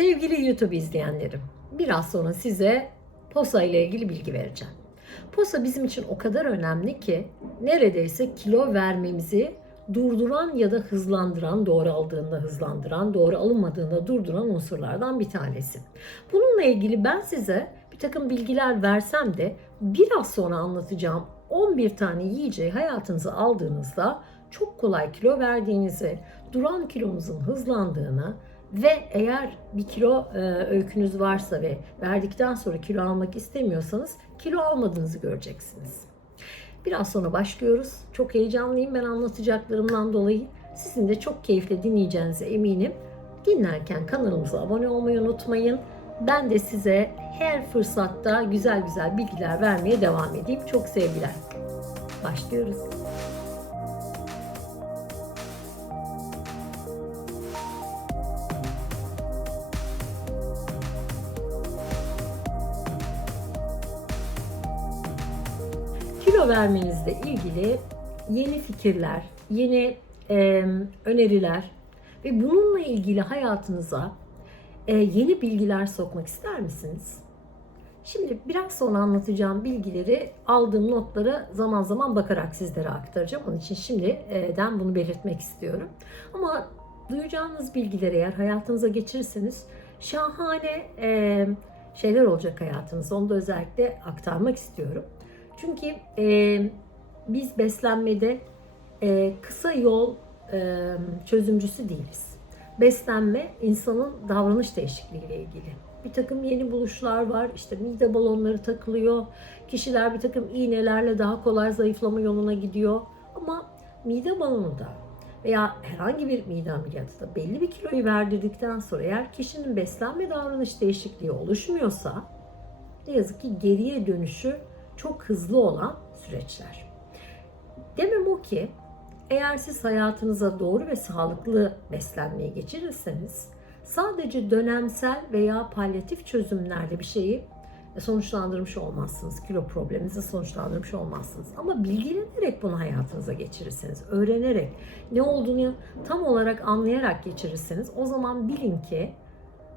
Sevgili YouTube izleyenlerim, biraz sonra size POSA ile ilgili bilgi vereceğim. POSA bizim için o kadar önemli ki neredeyse kilo vermemizi durduran ya da hızlandıran, doğru aldığında hızlandıran, doğru alınmadığında durduran unsurlardan bir tanesi. Bununla ilgili ben size bir takım bilgiler versem de biraz sonra anlatacağım 11 tane yiyeceği hayatınıza aldığınızda çok kolay kilo verdiğinizi, duran kilonuzun hızlandığını ve eğer bir kilo e, öykünüz varsa ve verdikten sonra kilo almak istemiyorsanız kilo almadığınızı göreceksiniz. Biraz sonra başlıyoruz. Çok heyecanlıyım ben anlatacaklarımdan dolayı. Sizin de çok keyifle dinleyeceğinize eminim. Dinlerken kanalımıza abone olmayı unutmayın. Ben de size her fırsatta güzel güzel bilgiler vermeye devam edeyim. Çok sevgiler. Başlıyoruz. Vermenizle ilgili yeni fikirler, yeni e, öneriler ve bununla ilgili hayatınıza e, yeni bilgiler sokmak ister misiniz? Şimdi biraz sonra anlatacağım bilgileri aldığım notlara zaman zaman bakarak sizlere aktaracağım. Onun için şimdiden bunu belirtmek istiyorum. Ama duyacağınız bilgileri eğer hayatınıza geçirirseniz şahane şeyler olacak hayatınızda. Onu da özellikle aktarmak istiyorum. Çünkü e, biz beslenmede e, kısa yol e, çözümcüsü değiliz. Beslenme insanın davranış değişikliğiyle ilgili. Bir takım yeni buluşlar var. İşte mide balonları takılıyor. Kişiler bir takım iğnelerle daha kolay zayıflama yoluna gidiyor. Ama mide balonu da veya herhangi bir mide ameliyatı da belli bir kiloyu verdirdikten sonra eğer kişinin beslenme davranış değişikliği oluşmuyorsa ne yazık ki geriye dönüşü çok hızlı olan süreçler. Demem o ki eğer siz hayatınıza doğru ve sağlıklı beslenmeyi geçirirseniz sadece dönemsel veya palyatif çözümlerle bir şeyi sonuçlandırmış olmazsınız. Kilo probleminizi sonuçlandırmış olmazsınız. Ama bilgilenerek bunu hayatınıza geçirirseniz, öğrenerek, ne olduğunu tam olarak anlayarak geçirirseniz o zaman bilin ki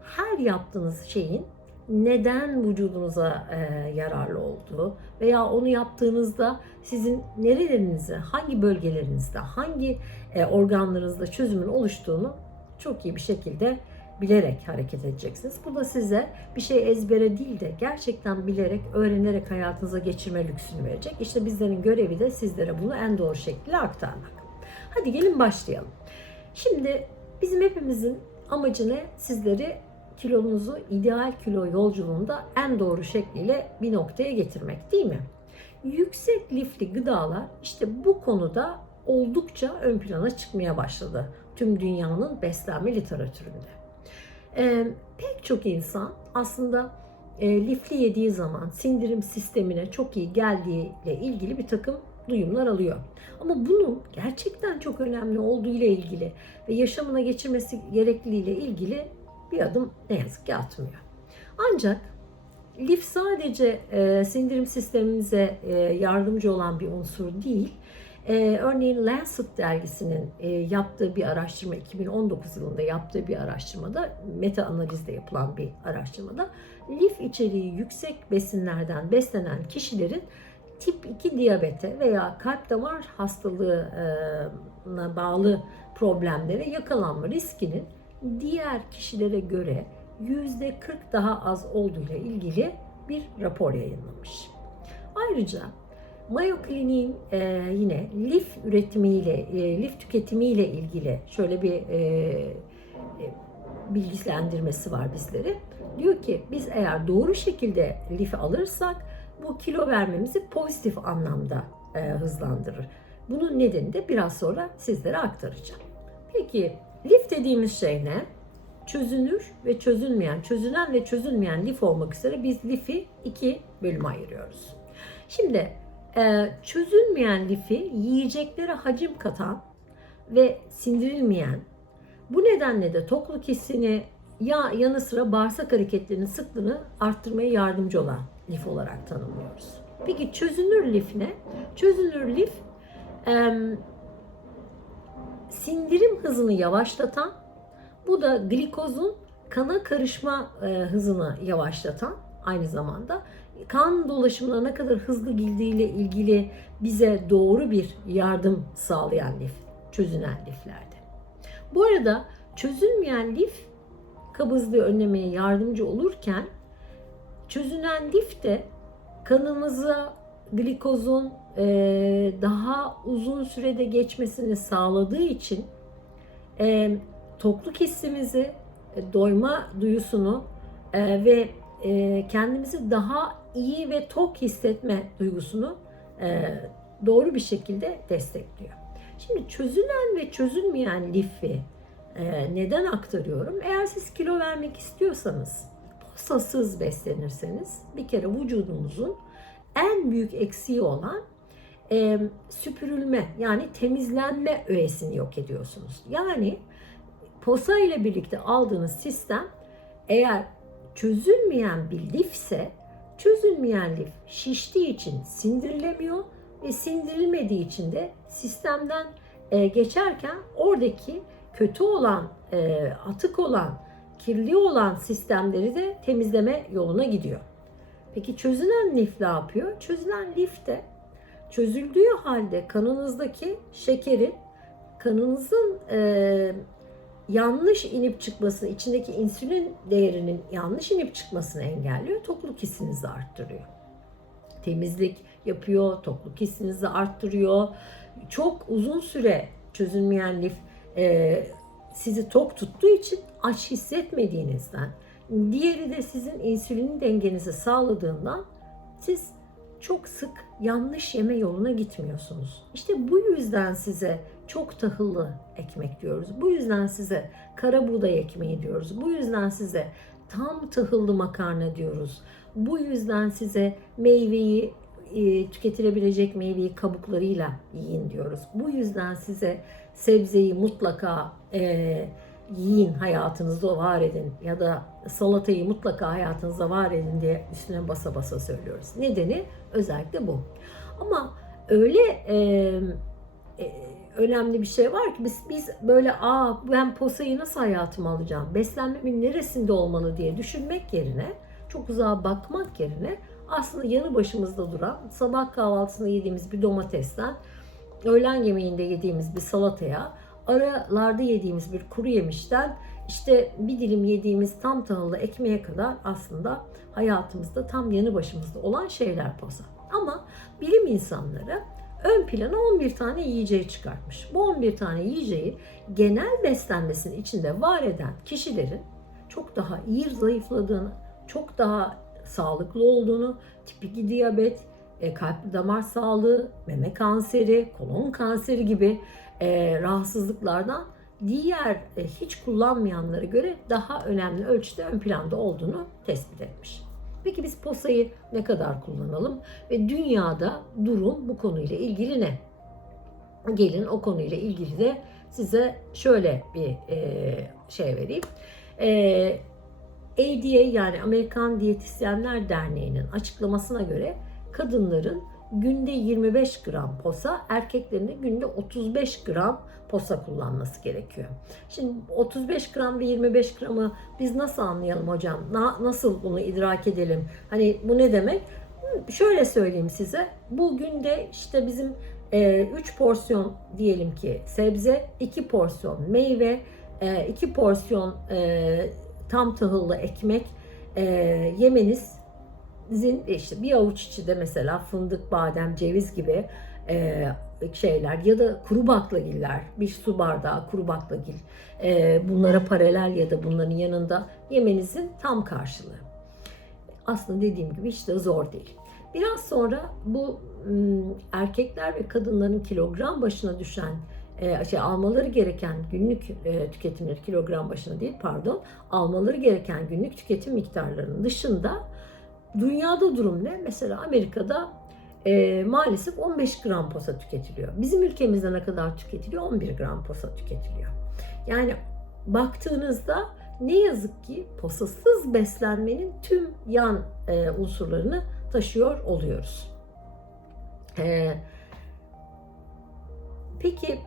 her yaptığınız şeyin neden vücudunuza e, yararlı olduğu veya onu yaptığınızda sizin nerelerinizde, hangi bölgelerinizde, hangi e, organlarınızda çözümün oluştuğunu çok iyi bir şekilde bilerek hareket edeceksiniz. Bu da size bir şey ezbere değil de gerçekten bilerek, öğrenerek hayatınıza geçirme lüksünü verecek. İşte bizlerin görevi de sizlere bunu en doğru şekilde aktarmak. Hadi gelin başlayalım. Şimdi bizim hepimizin amacı ne? Sizleri kilonuzu ideal kilo yolculuğunda en doğru şekliyle bir noktaya getirmek değil mi? Yüksek lifli gıdalar işte bu konuda oldukça ön plana çıkmaya başladı tüm dünyanın beslenme literatüründe. Ee, pek çok insan aslında e, lifli yediği zaman sindirim sistemine çok iyi geldiğiyle ilgili bir takım duyumlar alıyor. Ama bunun gerçekten çok önemli olduğu ile ilgili ve yaşamına geçirmesi gerekliliğiyle ilgili bir adım ne yazık ki atmıyor. Ancak lif sadece e, sindirim sistemimize e, yardımcı olan bir unsur değil. E, örneğin Lancet dergisinin e, yaptığı bir araştırma, 2019 yılında yaptığı bir araştırmada, meta analizde yapılan bir araştırmada lif içeriği yüksek besinlerden beslenen kişilerin tip 2 diyabete veya kalp damar hastalığına bağlı problemlere yakalanma riskinin diğer kişilere göre yüzde 40 daha az olduğuyla ilgili bir rapor yayınlamış. Ayrıca Mayo Clinic'in e, yine lif üretimiyle, e, lif tüketimiyle ilgili şöyle bir e, e, bilgilendirmesi var bizlere. Diyor ki biz eğer doğru şekilde lifi alırsak bu kilo vermemizi pozitif anlamda e, hızlandırır. Bunun nedeni de biraz sonra sizlere aktaracağım. Peki Lif dediğimiz şey ne? Çözünür ve çözülmeyen, çözülen ve çözülmeyen lif olmak üzere biz lifi iki bölüme ayırıyoruz. Şimdi e, çözülmeyen lifi yiyeceklere hacim katan ve sindirilmeyen, bu nedenle de tokluk hissini ya yanı sıra bağırsak hareketlerinin sıklığını arttırmaya yardımcı olan lif olarak tanımlıyoruz. Peki çözünür lif ne? Çözünür lif sindirim hızını yavaşlatan, bu da glikozun kana karışma e, hızını yavaşlatan aynı zamanda kan dolaşımına ne kadar hızlı girdiğiyle ilgili bize doğru bir yardım sağlayan lif, çözünen liflerde. Bu arada çözülmeyen lif kabızlığı önlemeye yardımcı olurken çözünen lif de kanımıza glikozun daha uzun sürede geçmesini sağladığı için e, tokluk hissimizi, e, doyma duyusunu e, ve e, kendimizi daha iyi ve tok hissetme duygusunu e, doğru bir şekilde destekliyor. Şimdi çözülen ve çözülmeyen lifi e, neden aktarıyorum? Eğer siz kilo vermek istiyorsanız, posasız beslenirseniz bir kere vücudunuzun en büyük eksiği olan e, süpürülme yani temizlenme öğesini yok ediyorsunuz. Yani posa ile birlikte aldığınız sistem eğer çözülmeyen bir lifse çözülmeyen lif şiştiği için sindirilemiyor ve sindirilmediği için de sistemden e, geçerken oradaki kötü olan, e, atık olan, kirli olan sistemleri de temizleme yoluna gidiyor. Peki çözülen lif ne yapıyor? Çözülen lif de çözüldüğü halde kanınızdaki şekerin kanınızın e, yanlış inip çıkmasını, içindeki insülin değerinin yanlış inip çıkmasını engelliyor. Tokluk hissinizi arttırıyor. Temizlik yapıyor, tokluk hissinizi arttırıyor. Çok uzun süre çözülmeyen lif e, sizi tok tuttuğu için aç hissetmediğinizden, diğeri de sizin insülin dengenizi sağladığından siz çok sık yanlış yeme yoluna gitmiyorsunuz. İşte bu yüzden size çok tahıllı ekmek diyoruz. Bu yüzden size kara buğday ekmeği diyoruz. Bu yüzden size tam tahıllı makarna diyoruz. Bu yüzden size meyveyi e, tüketilebilecek meyveyi kabuklarıyla yiyin diyoruz. Bu yüzden size sebzeyi mutlaka e, yiyin hayatınızda var edin ya da salatayı mutlaka hayatınızda var edin diye üstüne basa basa söylüyoruz. Nedeni özellikle bu. Ama öyle e, e, önemli bir şey var ki biz biz böyle aa ben posayı nasıl hayatıma alacağım? Beslenmemin neresinde olmalı diye düşünmek yerine çok uzağa bakmak yerine aslında yanı başımızda duran sabah kahvaltısında yediğimiz bir domatesten öğlen yemeğinde yediğimiz bir salataya aralarda yediğimiz bir kuru yemişten işte bir dilim yediğimiz tam tahıllı ekmeğe kadar aslında hayatımızda tam yanı başımızda olan şeyler posa. Ama bilim insanları ön plana 11 tane yiyeceği çıkartmış. Bu 11 tane yiyeceği genel beslenmesinin içinde var eden kişilerin çok daha iyi zayıfladığını, çok daha sağlıklı olduğunu, tip 2 diyabet, e, kalp damar sağlığı, meme kanseri, kolon kanseri gibi e, rahatsızlıklardan diğer e, hiç kullanmayanlara göre daha önemli ölçüde ön planda olduğunu tespit etmiş. Peki biz posayı ne kadar kullanalım ve dünyada durum bu konuyla ilgili ne? Gelin o konuyla ilgili de size şöyle bir e, şey vereyim. E, ADA yani Amerikan Diyetisyenler Derneği'nin açıklamasına göre kadınların günde 25 gram posa, erkeklerin de günde 35 gram posa kullanması gerekiyor. Şimdi 35 gram ve 25 gramı biz nasıl anlayalım hocam? Na, nasıl bunu idrak edelim? Hani bu ne demek? Şöyle söyleyeyim size. Bu günde işte bizim 3 e, porsiyon diyelim ki sebze, 2 porsiyon meyve, 2 e, porsiyon e, tam tahıllı ekmek e, yemeniz işte bir avuç içi de mesela fındık, badem, ceviz gibi e, şeyler ya da kuru baklagiller, bir su bardağı kuru baklagil e, bunlara paralel ya da bunların yanında yemenizin tam karşılığı. Aslında dediğim gibi hiç de zor değil. Biraz sonra bu erkekler ve kadınların kilogram başına düşen e, şey almaları gereken günlük e, tüketimleri kilogram başına değil pardon almaları gereken günlük tüketim miktarlarının dışında Dünyada durum ne? Mesela Amerika'da e, maalesef 15 gram posa tüketiliyor. Bizim ülkemizde ne kadar tüketiliyor? 11 gram posa tüketiliyor. Yani baktığınızda ne yazık ki posasız beslenmenin tüm yan e, unsurlarını taşıyor oluyoruz. E, peki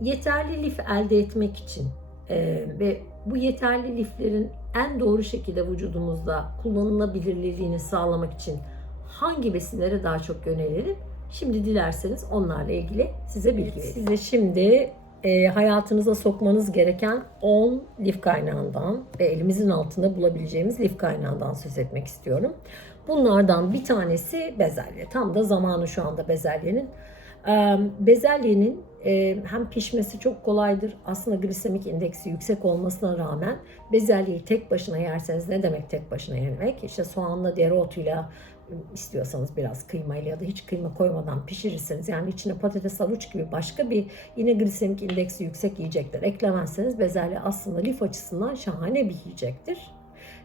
yeterli lif elde etmek için e, ve bu yeterli liflerin en doğru şekilde vücudumuzda kullanılabilirliğini sağlamak için hangi besinlere daha çok yönelelim? Şimdi dilerseniz onlarla ilgili size bilgi vereyim. Size şimdi e, hayatınıza sokmanız gereken 10 lif kaynağından ve elimizin altında bulabileceğimiz lif kaynağından söz etmek istiyorum. Bunlardan bir tanesi bezelye. Tam da zamanı şu anda bezelyenin. Ee, Bezelyenin e, hem pişmesi çok kolaydır. Aslında glisemik indeksi yüksek olmasına rağmen bezelyeyi tek başına yerseniz ne demek tek başına yemek? İşte soğanla dereotuyla istiyorsanız biraz kıymayla ya da hiç kıyma koymadan pişirirseniz yani içine patates havuç gibi başka bir yine glisemik indeksi yüksek yiyecekler eklemezseniz bezelye aslında lif açısından şahane bir yiyecektir.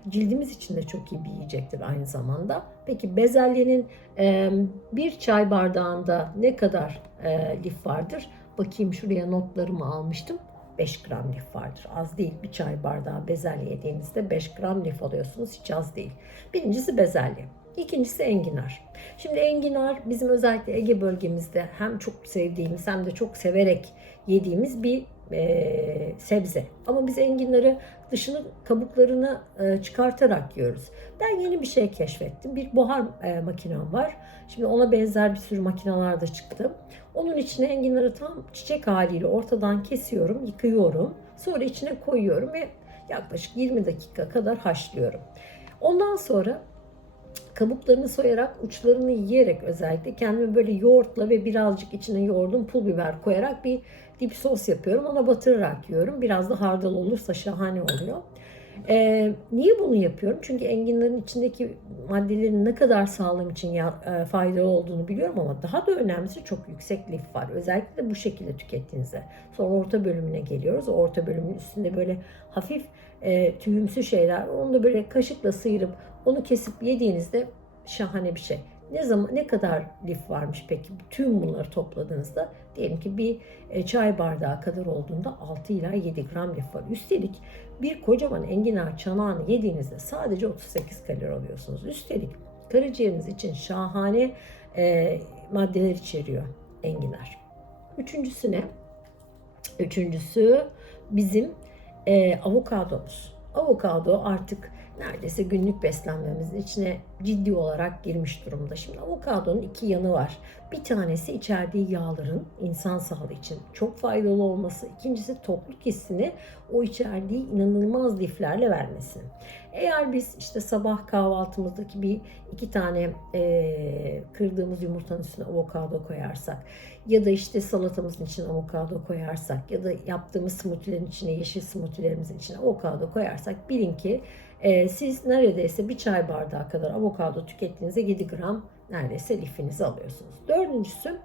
Cildimiz için de çok iyi bir yiyecektir aynı zamanda. Peki bezelyenin e, bir çay bardağında ne kadar e, lif vardır? Bakayım şuraya notlarımı almıştım. 5 gram lif vardır. Az değil. Bir çay bardağı bezelye yediğinizde 5 gram lif alıyorsunuz. Hiç az değil. Birincisi bezelye. İkincisi enginar. Şimdi enginar bizim özellikle Ege bölgemizde hem çok sevdiğimiz hem de çok severek yediğimiz bir e, sebze. Ama biz enginarı dışını kabuklarını e, çıkartarak yiyoruz. Ben yeni bir şey keşfettim. Bir buhar e, makinem var. Şimdi ona benzer bir sürü makineler de çıktı. Onun içine enginarı tam çiçek haliyle ortadan kesiyorum, yıkıyorum. Sonra içine koyuyorum ve yaklaşık 20 dakika kadar haşlıyorum. Ondan sonra kabuklarını soyarak uçlarını yiyerek özellikle kendime böyle yoğurtla ve birazcık içine yoğurdum pul biber koyarak bir dip sos yapıyorum. Ona batırarak yiyorum. Biraz da hardal olursa şahane oluyor. Ee, niye bunu yapıyorum? Çünkü enginlerin içindeki maddelerin ne kadar sağlam için ya, e, faydalı olduğunu biliyorum ama daha da önemlisi çok yüksek lif var. Özellikle de bu şekilde tükettiğinizde. Sonra orta bölümüne geliyoruz. Orta bölümün üstünde böyle hafif e, tüyümsü şeyler. Onu da böyle kaşıkla sıyırıp onu kesip yediğinizde şahane bir şey. Ne zaman ne kadar lif varmış peki tüm bunları topladığınızda diyelim ki bir e, çay bardağı kadar olduğunda 6 ila 7 gram lif var. Üstelik bir kocaman enginar çanağını yediğinizde sadece 38 kalori alıyorsunuz. Üstelik karaciğeriniz için şahane e, maddeler içeriyor enginar. Üçüncüsü ne? Üçüncüsü bizim e, avokadomuz. Avokado artık neredeyse günlük beslenmemizin içine ciddi olarak girmiş durumda. Şimdi avokadonun iki yanı var. Bir tanesi içerdiği yağların insan sağlığı için çok faydalı olması. İkincisi tokluk hissini o içerdiği inanılmaz liflerle vermesi. Eğer biz işte sabah kahvaltımızdaki bir iki tane e, kırdığımız yumurtanın üstüne avokado koyarsak ya da işte salatamızın içine avokado koyarsak ya da yaptığımız smoothie'lerin içine yeşil smoothie'lerimizin içine avokado koyarsak bilin ki e, siz neredeyse bir çay bardağı kadar avokado tükettiğinizde 7 gram neredeyse lifinizi alıyorsunuz. Dördüncüsü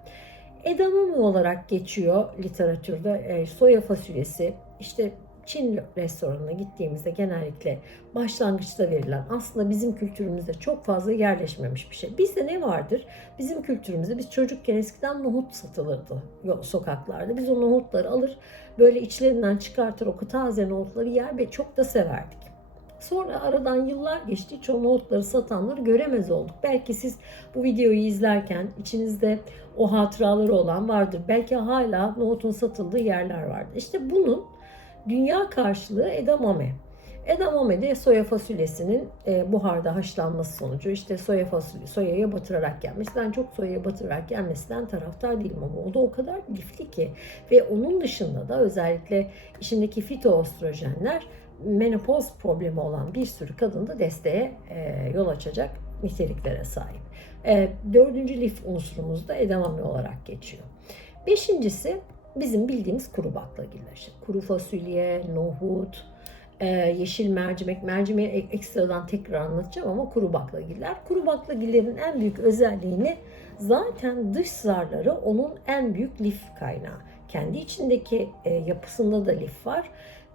edamame olarak geçiyor literatürde e, soya fasulyesi işte Çin restoranına gittiğimizde genellikle başlangıçta verilen aslında bizim kültürümüzde çok fazla yerleşmemiş bir şey. Bizde ne vardır? Bizim kültürümüzde biz çocukken eskiden nohut satılırdı sokaklarda. Biz o nohutları alır böyle içlerinden çıkartır o taze nohutları yer ve çok da severdik. Sonra aradan yıllar geçti. Hiç o nohutları satanları göremez olduk. Belki siz bu videoyu izlerken içinizde o hatıraları olan vardır. Belki hala nohutun satıldığı yerler vardır. İşte bunun dünya karşılığı edamame. Edamame de soya fasulyesinin e, buharda haşlanması sonucu işte soya fasulye, soyaya batırarak gelmesi. Ben çok soyaya batırarak gelmesinden taraftar değilim ama o da o kadar lifli ki. Ve onun dışında da özellikle içindeki fitoostrojenler menopoz problemi olan bir sürü kadında desteğe e, yol açacak niteliklere sahip. E, dördüncü lif unsurumuz da edamame olarak geçiyor. Beşincisi bizim bildiğimiz kuru baklagiller. Kuru fasulye, nohut, e, yeşil mercimek. Mercimeği ekstradan tekrar anlatacağım ama kuru baklagiller. Kuru baklagillerin en büyük özelliğini zaten dış zarları onun en büyük lif kaynağı. Kendi içindeki e, yapısında da lif var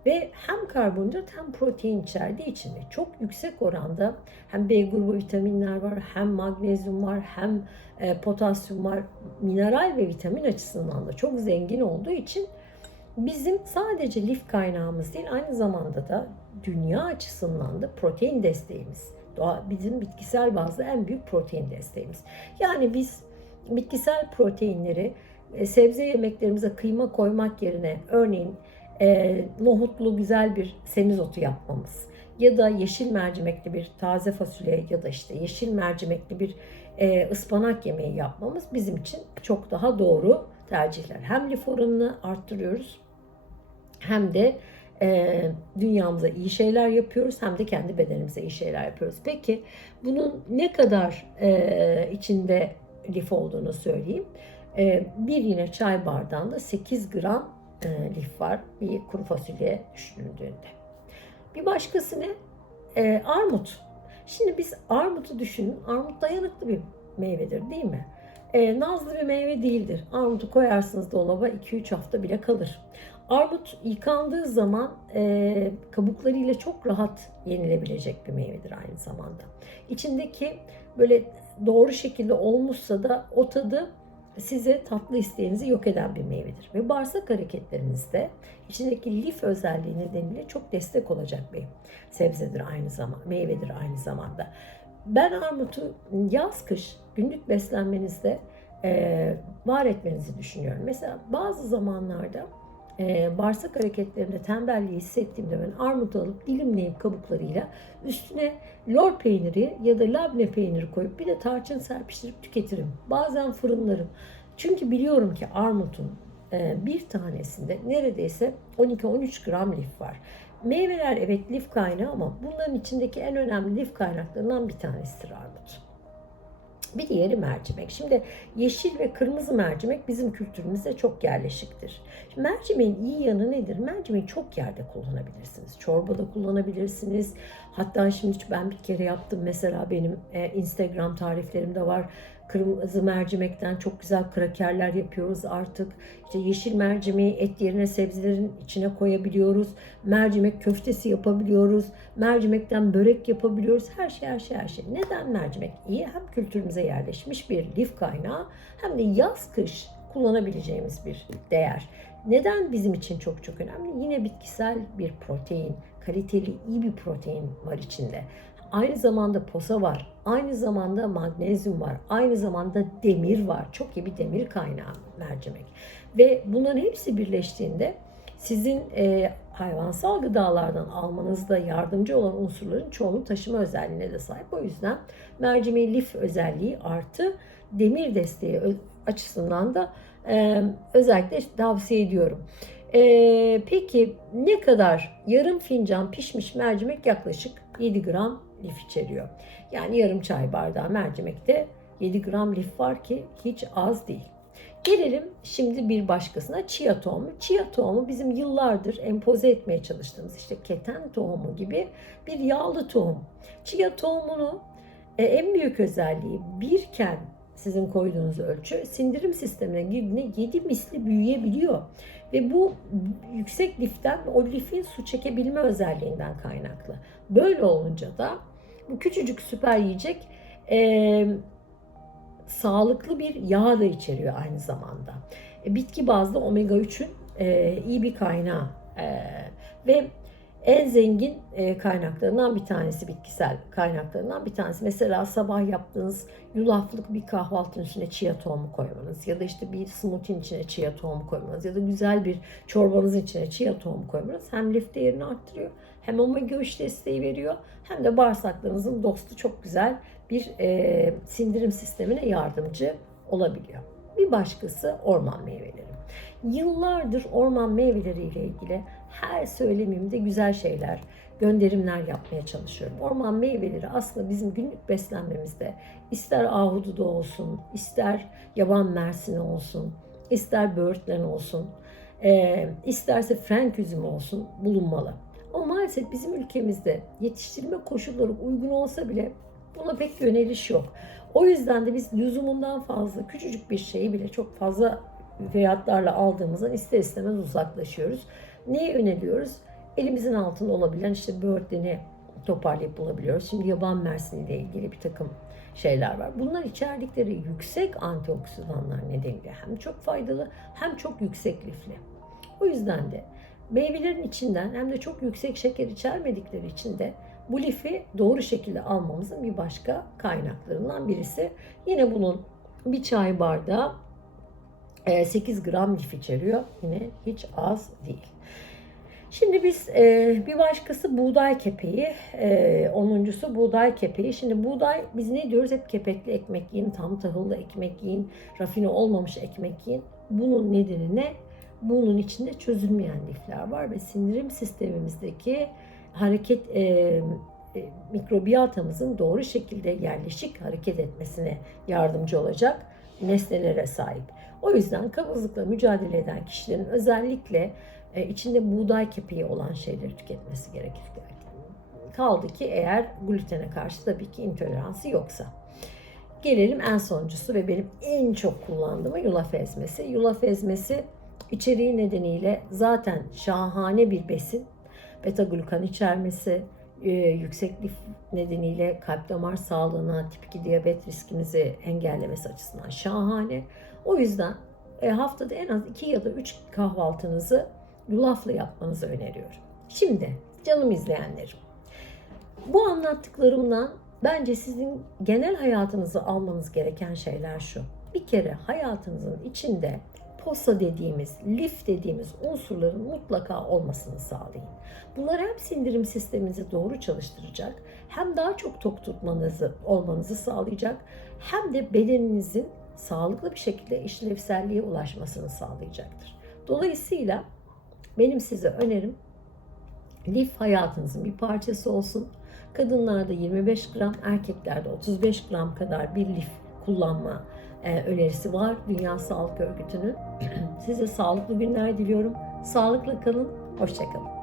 ve hem karbonhidrat hem protein içerdiği için de çok yüksek oranda hem B grubu vitaminler var, hem magnezyum var, hem e, potasyum var. Mineral ve vitamin açısından da çok zengin olduğu için bizim sadece lif kaynağımız değil aynı zamanda da dünya açısından da protein desteğimiz. Doğa, bizim bitkisel bazda en büyük protein desteğimiz. Yani biz bitkisel proteinleri e, sebze yemeklerimize kıyma koymak yerine örneğin e, nohutlu güzel bir semizotu yapmamız ya da yeşil mercimekli bir taze fasulye ya da işte yeşil mercimekli bir e, ıspanak yemeği yapmamız bizim için çok daha doğru tercihler. Hem lif oranını arttırıyoruz hem de e, dünyamıza iyi şeyler yapıyoruz hem de kendi bedenimize iyi şeyler yapıyoruz. Peki bunun ne kadar e, içinde lif olduğunu söyleyeyim. E, bir yine çay bardağında 8 gram e, lif var bir kuru fasulye düşünüldüğünde. Bir başkası ne? E, armut. Şimdi biz armutu düşünün. Armut dayanıklı bir meyvedir değil mi? E, nazlı bir meyve değildir. Armutu koyarsınız dolaba 2-3 hafta bile kalır. Armut yıkandığı zaman e, kabuklarıyla çok rahat yenilebilecek bir meyvedir aynı zamanda. İçindeki böyle doğru şekilde olmuşsa da o tadı size tatlı isteğinizi yok eden bir meyvedir. Ve bağırsak hareketlerinizde içindeki lif özelliği nedeniyle çok destek olacak bir sebzedir aynı zamanda, meyvedir aynı zamanda. Ben armutu yaz kış günlük beslenmenizde e, var etmenizi düşünüyorum. Mesela bazı zamanlarda e, bağırsak hareketlerinde tembelliği hissettiğimde ben armut alıp dilimleyip kabuklarıyla üstüne lor peyniri ya da labne peyniri koyup bir de tarçın serpiştirip tüketirim. Bazen fırınlarım. Çünkü biliyorum ki armutun e, bir tanesinde neredeyse 12-13 gram lif var. Meyveler evet lif kaynağı ama bunların içindeki en önemli lif kaynaklarından bir tanesidir armut. Bir diğeri mercimek. Şimdi yeşil ve kırmızı mercimek bizim kültürümüzde çok yerleşiktir. Şimdi mercimeğin iyi yanı nedir? Mercimeği çok yerde kullanabilirsiniz. Çorbada kullanabilirsiniz. Hatta şimdi ben bir kere yaptım mesela benim e, Instagram tariflerimde var. Kırmızı mercimekten çok güzel krakerler yapıyoruz artık. İşte yeşil mercimeği et yerine sebzelerin içine koyabiliyoruz. Mercimek köftesi yapabiliyoruz. Mercimekten börek yapabiliyoruz. Her şey her şey her şey. Neden mercimek iyi? Hem kültürümüze yerleşmiş bir lif kaynağı hem de yaz kış kullanabileceğimiz bir değer. Neden bizim için çok çok önemli? Yine bitkisel bir protein, kaliteli iyi bir protein var içinde. Aynı zamanda posa var. Aynı zamanda magnezyum var. Aynı zamanda demir var. Çok iyi bir demir kaynağı mercimek. Ve bunların hepsi birleştiğinde sizin e, hayvansal gıdalardan almanızda yardımcı olan unsurların çoğunu taşıma özelliğine de sahip. O yüzden mercimeği lif özelliği artı demir desteği açısından da e, özellikle tavsiye ediyorum. E, peki ne kadar yarım fincan pişmiş mercimek yaklaşık 7 gram lif içeriyor. Yani yarım çay bardağı mercimekte 7 gram lif var ki hiç az değil. Gelelim şimdi bir başkasına chia tohumu. Chia tohumu bizim yıllardır empoze etmeye çalıştığımız işte keten tohumu gibi bir yağlı tohum. Chia tohumunu e, en büyük özelliği birken sizin koyduğunuz ölçü sindirim sistemine girdiğinde 7 misli büyüyebiliyor. Ve bu yüksek liften o lifin su çekebilme özelliğinden kaynaklı. Böyle olunca da bu küçücük süper yiyecek e, sağlıklı bir yağ da içeriyor aynı zamanda. E, bitki bazlı omega 3'ün e, iyi bir kaynağı e, ve en zengin e, kaynaklarından bir tanesi bitkisel kaynaklarından bir tanesi. Mesela sabah yaptığınız yulaflık bir kahvaltının içine chia tohumu koymanız ya da işte bir smoothie'nin içine chia tohumu koymanız ya da güzel bir çorbanızın içine chia tohumu koymanız hem lif değerini arttırıyor hem omega 3 desteği veriyor hem de bağırsaklarınızın dostu çok güzel bir e, sindirim sistemine yardımcı olabiliyor. Bir başkası orman meyveleri. Yıllardır orman meyveleri ile ilgili her söylemimde güzel şeyler, gönderimler yapmaya çalışıyorum. Orman meyveleri aslında bizim günlük beslenmemizde ister ahududu olsun, ister yaban mersini olsun, ister böğürtlen olsun, e, isterse frenk üzümü olsun bulunmalı. Ama maalesef bizim ülkemizde yetiştirme koşulları uygun olsa bile buna pek yöneliş yok. O yüzden de biz lüzumundan fazla küçücük bir şeyi bile çok fazla fiyatlarla aldığımızdan ister istemez uzaklaşıyoruz. Neye yöneliyoruz? Elimizin altında olabilen işte böğürtleni toparlayıp bulabiliyoruz. Şimdi yaban mersini ile ilgili bir takım şeyler var. Bunlar içerdikleri yüksek antioksidanlar nedeniyle hem çok faydalı hem çok yüksek lifli. O yüzden de meyvelerin içinden hem de çok yüksek şeker içermedikleri için de bu lifi doğru şekilde almamızın bir başka kaynaklarından birisi. Yine bunun bir çay bardağı 8 gram lif içeriyor. Yine hiç az değil. Şimdi biz e, bir başkası buğday kepeği, e, onuncusu buğday kepeği. Şimdi buğday biz ne diyoruz? Hep kepekli ekmek yiyin, tam tahıllı ekmek yiyin, rafine olmamış ekmek yiyin. Bunun nedeni ne? Bunun içinde çözülmeyen lifler var ve sindirim sistemimizdeki hareket e, e, mikrobiyatamızın doğru şekilde yerleşik hareket etmesine yardımcı olacak nesnelere sahip. O yüzden kabızlıkla mücadele eden kişilerin özellikle e, içinde buğday kepeği olan şeyleri tüketmesi gerekir. Kaldı ki eğer glutene karşı tabii ki intoleransı yoksa. Gelelim en sonuncusu ve benim en çok kullandığım yulaf ezmesi. Yulaf ezmesi içeriği nedeniyle zaten şahane bir besin. Beta glukan içermesi, e, yüksek lif nedeniyle kalp damar sağlığına, tip 2 diyabet riskinizi engellemesi açısından şahane. O yüzden e, haftada en az 2 ya da 3 kahvaltınızı yulafla yapmanızı öneriyorum. Şimdi canım izleyenlerim, bu anlattıklarımdan bence sizin genel hayatınızı almanız gereken şeyler şu. Bir kere hayatınızın içinde posa dediğimiz, lif dediğimiz unsurların mutlaka olmasını sağlayın. Bunlar hem sindirim sisteminizi doğru çalıştıracak, hem daha çok tok tutmanızı olmanızı sağlayacak, hem de bedeninizin sağlıklı bir şekilde işlevselliğe ulaşmasını sağlayacaktır. Dolayısıyla benim size önerim lif hayatınızın bir parçası olsun. Kadınlarda 25 gram, erkeklerde 35 gram kadar bir lif kullanma e, önerisi var Dünya Sağlık Örgütü'nün. Size sağlıklı günler diliyorum. Sağlıklı kalın, hoşçakalın.